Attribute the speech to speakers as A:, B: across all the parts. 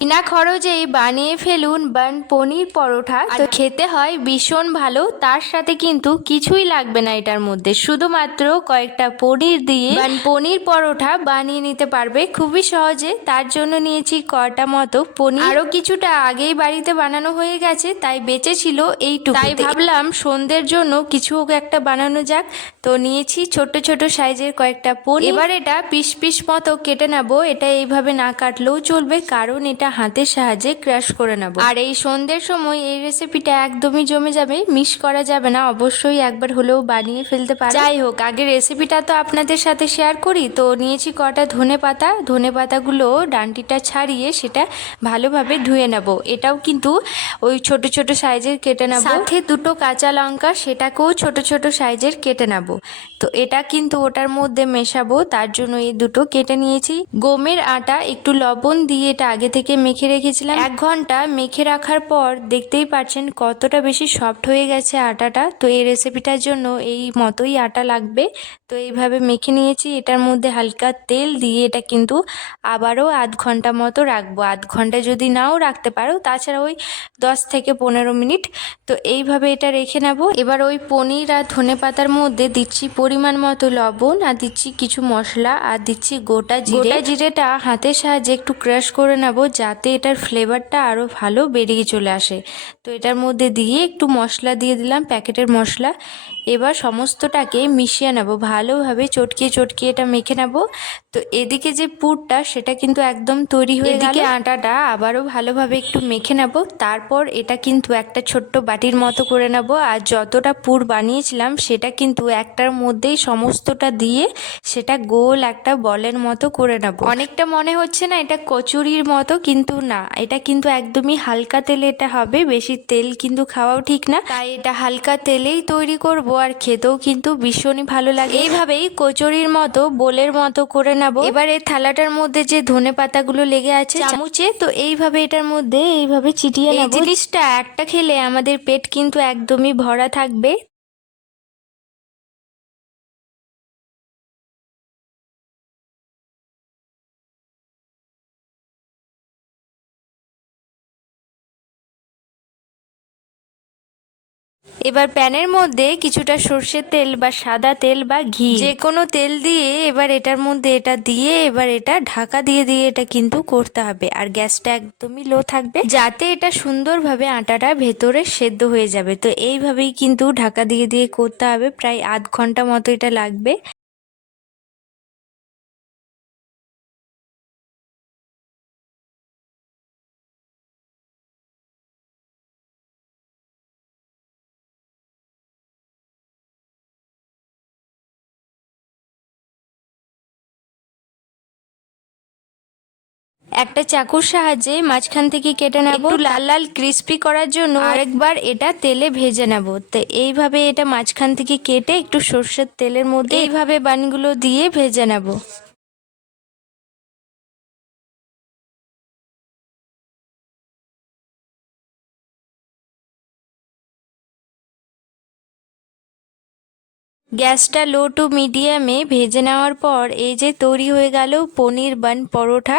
A: বিনা খরচেই বানিয়ে ফেলুন বান পনির পরোটা। তো খেতে হয় ভীষণ ভালো তার সাথে কিন্তু কিছুই লাগবে না এটার মধ্যে। শুধুমাত্র কয়েকটা পনির দিয়ে বান পনির পরোটা বানিয়ে নিতে পারবে। খুবই সহজে তার জন্য নিয়েছি কটা মতো পনির। আরও কিছুটা আগেই বাড়িতে বানানো হয়ে গেছে তাই বেঁচে ছিল এইটুকু তাই ভাবলাম সন্ধ্যের জন্য কিছু একটা বানানো যাক। তো নিয়েছি ছোট ছোট সাইজের কয়েকটা পনির। এবার এটা পিস পিস মতো কেটে নেব। এটা এইভাবে না কাটলেও চলবে কারণ এটা হাতের সাহায্যে ক্রাশ করে নেব। আর এই সন্ধ্যের সময় এই রেসিপিটা একদমই জমে যাবে মিস করা যাবে না, অবশ্যই একবার হলেও বানিয়ে ফেলতে পারে। যাই হোক, আগে রেসিপিটা তো আপনাদের সাথে শেয়ার করি, তো নিয়েছি কটা ধনে পাতা। ধনে পাতাগুলো ডান্টিটা ছাড়িয়ে সেটা ভালোভাবে ধুয়ে নেব। এটাও কিন্তু ওই ছোট ছোট সাইজের কেটে নেব। সাথে দুটো কাঁচা লঙ্কা, সেটাকেও ছোট ছোট সাইজের কেটে নেব। তো এটা কিন্তু ওটার মধ্যে মেশাবো, তার জন্য এই দুটো কেটে নিয়েছি। গমের আটা, একটু লবণ দিয়ে এটা আগে থেকে মেখে রেখেছিলাম। এক ঘণ্টা মেখে রাখার পর দেখতেই পাচ্ছেন কতটা বেশি সফট হয়ে গেছে আটাটা। তো এই রেসিপিটার জন্য এই মতোই আটা লাগবে। তো এইভাবে মেখে নিয়েছি। এটার মধ্যে হালকা তেল দিয়ে এটা কিন্তু আবারও আধ ঘণ্টা মতো রাখব। আধ ঘণ্টা যদি নাও রাখতে পারো তাছাড়া ওই দশ থেকে পনেরো মিনিট। তো এইভাবে এটা রেখে নেব। এবার ওই পনির আর ধনে পাতার মধ্যে দিচ্ছি পরিমাণ মতো লবণ আর দিচ্ছি কিছু মশলা আর দিচ্ছি গোটা জিরে। জিরেটা হাতের সাহায্যে একটু ক্রাশ করে নেব যাতে এটার ফ্লেভারটা আরও ভালো বেরিয়ে চলে আসে। তো এটার মধ্যে দিয়ে একটু মশলা দিয়ে দিলাম প্যাকেটের মশলা। এবার সমস্তটাকে মিশিয়ে নেব ভালোভাবে চটকিয়ে চটকিয়ে এটা মেখে নেব। তো এদিকে যে পুরটা সেটা কিন্তু একদম তৈরি হয়ে গেল। আটাটা আবারও ভালোভাবে একটু মেখে নেব। তারপর এটা কিন্তু একটা ছোট্ট বাটির মতো করে নেব। আর যতটা পুর বানিয়েছিলাম সেটা কিন্তু একটার মধ্যেই সমস্তটা দিয়ে সেটা গোল একটা বলের মতো করে নেব। অনেকটা মনে হচ্ছে না এটা কচুরির মতো কিন্তু না এটা কিন্তু একদমই হালকা তেলে এটা হবে বেশি তেল কিন্তু খাওয়াও ঠিক না। তাই এটা হালকা তেলেই তৈরি করব আর খেতেও কিন্তু ভীষণই ভালো লাগে। এইভাবেই কচুরির মতো বোলের মতো করে নেব। এবার এই থালাটার মধ্যে যে ধনে পাতাগুলো লেগে আছে চামচে তো এইভাবে এটার মধ্যে এইভাবে চিটিয়ে নেব। জিনিসটা একটা খেলে আমাদের পেট কিন্তু একদমই ভরা থাকবে। এবার প্যানের মধ্যে কিছুটা সর্ষের তেল বা সাদা তেল বা ঘি। যে কোনো তেল দিয়ে এবার এটার মধ্যে এটা দিয়ে এবার এটা ঢাকা দিয়ে দিয়ে এটা কিন্তু করতে হবে। আর গ্যাসটা একদমই লো থাকবে, যাতে এটা সুন্দরভাবে আটাটা ভেতরে সেদ্ধ হয়ে যাবে। তো এইভাবেই কিন্তু ঢাকা দিয়ে দিয়ে করতে হবে। প্রায় আধ ঘণ্টা মতো এটা লাগবে। একটা চাকুর সাহায্যে মাঝখান থেকে কেটে নেব। একটু লাল লাল ক্রিস্পি করার জন্য আরেকবার এটা তেলে ভেজে নেব। তো এইভাবে এটা মাঝখান থেকে কেটে একটু সর্ষের তেলের মধ্যে এইভাবে বানগুলো দিয়ে ভেজে নেব। গ্যাসটা লো টু মিডিয়ামে ভেজে নেওয়ার পর এই যে তৈরি হয়ে গেল পনির বান পরোটা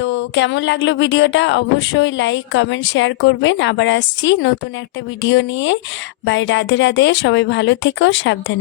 A: তো কেমন লাগল ভিডিওটা? অবশ্যই লাইক কমেন্ট শেয়ার করবেন। আবার আসছি নতুন একটা ভিডিও নিয়ে। বাই রাধে রাধে। সবাই ভালো থেকো, সাবধানে